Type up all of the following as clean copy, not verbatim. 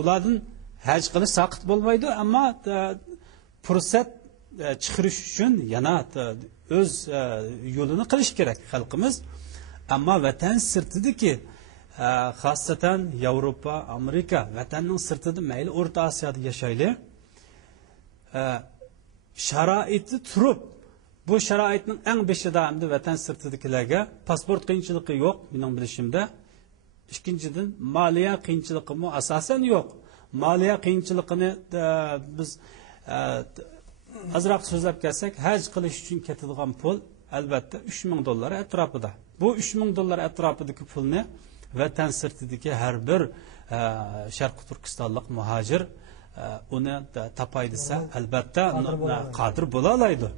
ulardan haj qilish saqit bo'lmaydi, ammo fursat chiqarish uchun yana o'z yo'lini qilish kerak xalqimiz. Ammo vatan sirtidiki, xosatan Yevropa, Amerika vatanning sirtida mayli O'rta Osiyoda yashayli, sharoiti turib, bu sharoitning eng beshida hamda vatan sirtidagilarga pasport qiyinchiligi yo'q mening bilishimda. Ikkinchidan moliya qiyinchiligi asosan yo'q. Moliya qiyinchiligini biz azroq so'zlab kelsak, haj qilish uchun ketadigan pul albatta $3000 atrofida. Bu $3000 atrofidagi pulni vatan sirtidagi har bir Sharq Turkistonlik muhojir uni topay desa albatta qodir bo'la oladi.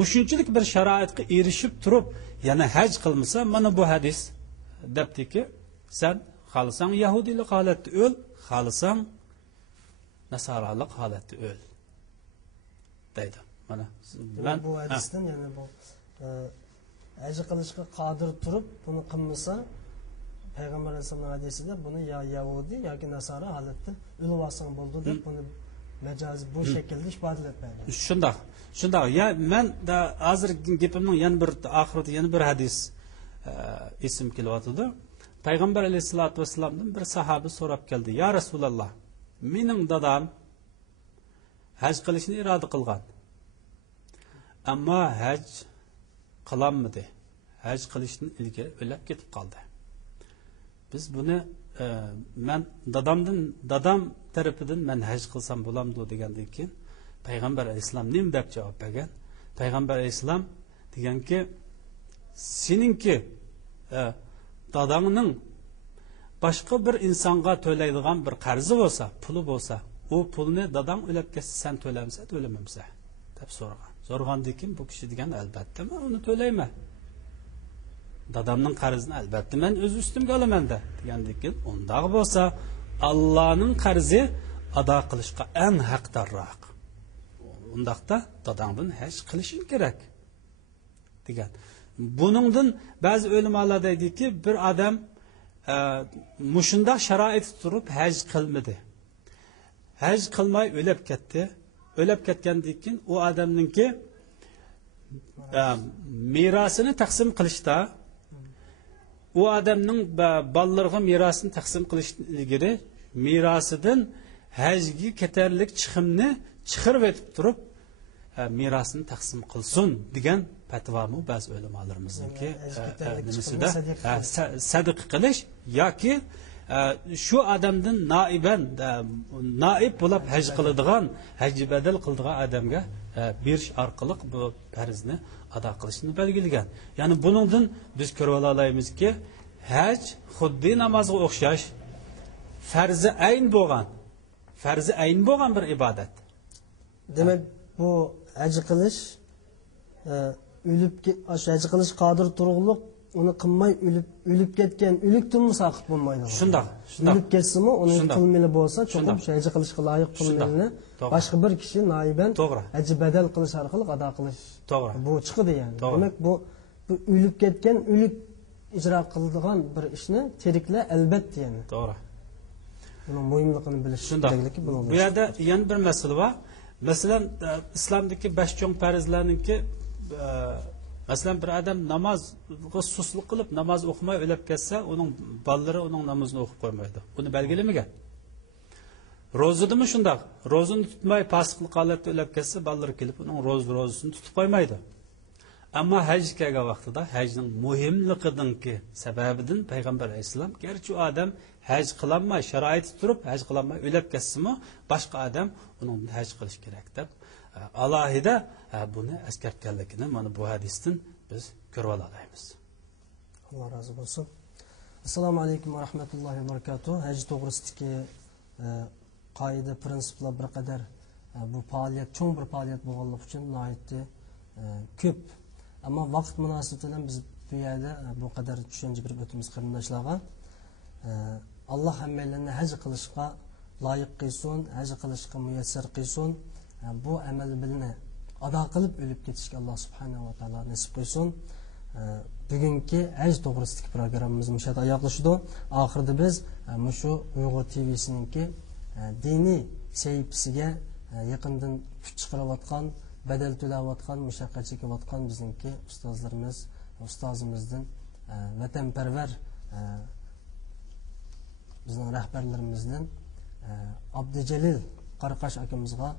Mushunchalik bir sharoitga erishib turib yana haj qilmasa, mana bu hadis debdiki, sen xohlasang yahudiylik holatda o'l, xohlasang nasorolik holatda o'l deydi. Mana bu hadisdan yana bu haj qilishga qodir turib buni qilmasa, Peygamber Aleyhisselam'ın hadisinde bunu ya Yahudi yoki nasara holatda o'lib olsang bo'ldi deb buni mecazi bu şekilde ifade etmedi. Shundoq. Ya men da hozir gapimning yana bir oxirida yana bir hadis esim kelyapti. Payg'ambar alayhisolatu vasallamdan bir sahoba so'rab keldi. Ya Rasululloh, mening dadam haj qilishni iroda qilgan. Ammo haj qilolmadi. Haj qilishdan ilgari o'lib ketib qoldi. Biz buni men dadam tarafidan men haj qilsam bo'lamdi degandan keyin Payg'ambar alayhisalom nima deb javob bergan? Payg'ambar alayhisalom deganki, seninki dadangning boshqa bir insonga to'laydigan bir qarzi bo'lsa, puli bo'lsa, u pulni dadang o'lib ketsa sen to'lamsa, to'lamamsa deb so'ragan. So'ragandan keyin bu kishi degan, albatta men uni to'layman. Dadamning qarzini albatta men o'z ustimga olaman degandan keyin, undoq bo'lsa Allohning qarzi ado qilishga eng haqdorroq. Undaqda dadangdan haj qilishing kerak degan. Buningdan ba'zi ulamolar deydiki, bir odam mushundaq sharoit turib haj qilmadi. Haj qilmay o'lib ketdi. O'lib ketgandan keyin u odamningki mirosini taqsim qilishda, u odamning ballarga mirosini taqsim qilishdan ilgari mirosidan hajga ketarlik chiqimni chiqarib etib turib mirosini taqsim qilsin degan fatvomi ba'zi ulamolarimizniki nimasida sadaqa qilish yoki shu odamdan noib bo'lib haj qiladigan, haj badal qiladigan odamga berish orqali bu farzni ado qilishni belgilagan. Ya'ni buningdan biz ko'rib olamizki, haj xuddi namozga o'xshash farzi ayn bo'lgan bir ibodat. Demek bu haj qilish haj qilish qodir turug'liq, uni qilmay o'lib ketgan o'likdan saqit bo'lmaydi. Shundoq. O'lib ketsimi, uning pulmili bo'lsa, cho'qim haj qilishga loyiq pulmilni boshqa bir kishi noiban haj badal qilish orqali ado qilish. Bu chiqadi yani. Demak bu o'lib ketgan o'lik ijro qiladigan bir ishni tiriklar albatta yani. To'g'ri. Buning muhimligini bilish kerakligi bu. Bu yerda yana bir masala bor. Masalan, islomdagi 5 cho'ng farzlarniki masalan bir odam namozga suslik qilib namoz o'qimay o'lib ketsa, uning bolalari uning namozini o'qib qo'ymaydi. Buni belgilamagan. Ro'zadimi shundoq? Ro'zani tutmay fasiqlik holatda o'lib ketsa, bolalari kelib uning ro'zasini tutib qo'ymaydi. Ammo haj kelgan vaqtida hajning muhimligidanki sababidan Payg'ambar alayhisalom, garchi u odam haj qilolmay, sharoiti turib haj qilolmay o'lib ketsimi, boshqa odam uning haj qilish kerak deb alohida buni eskartganligini mana bu hadisdan biz ko'rib olamiz. Alloh razı bo'lsin. Assalomu alaykum va rahmatullohi va barakatuh. Haj to'g'risidagi qoida, prinsiplar bir qadar bu faoliyat, cho'ng bir faoliyat bo'lganligi uchun nihoyatda ko'p. Ammo vaqt munosabati bilan biz bu yerda bu qadar tushuncha berib o'tamiz qarindoshlarga. Alloh hammalarni haj qilishga loyiq qilsin, haj qilishga muyassar qilsin. Bu amal bilan ado qilib o'lib ketishga Alloh subhanahu va taolo nasib qilsin. bugungi haj to'g'risidagi programmamiz mushada oyoqlashdi. Oxirida biz shu Uyg'ur TV'siningki diniy sahifasiga yaqindan kuch chiqarayotgan, badal to'layotgan, mushaqqat chekayotgan bizningki ustozimizdan vatanparvar bizning rahbarlarimizdan Abdujalil Qarqash akamizga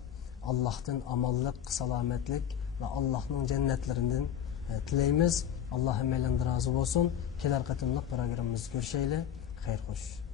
Allohdan omonlik, salomatlik va Allohning jannatlaridan tilaymiz. Alloh hammalardan rozi bo'lsin. Kelar qatimliq programmamizda ko'rishaylik. Xayr xo'sh.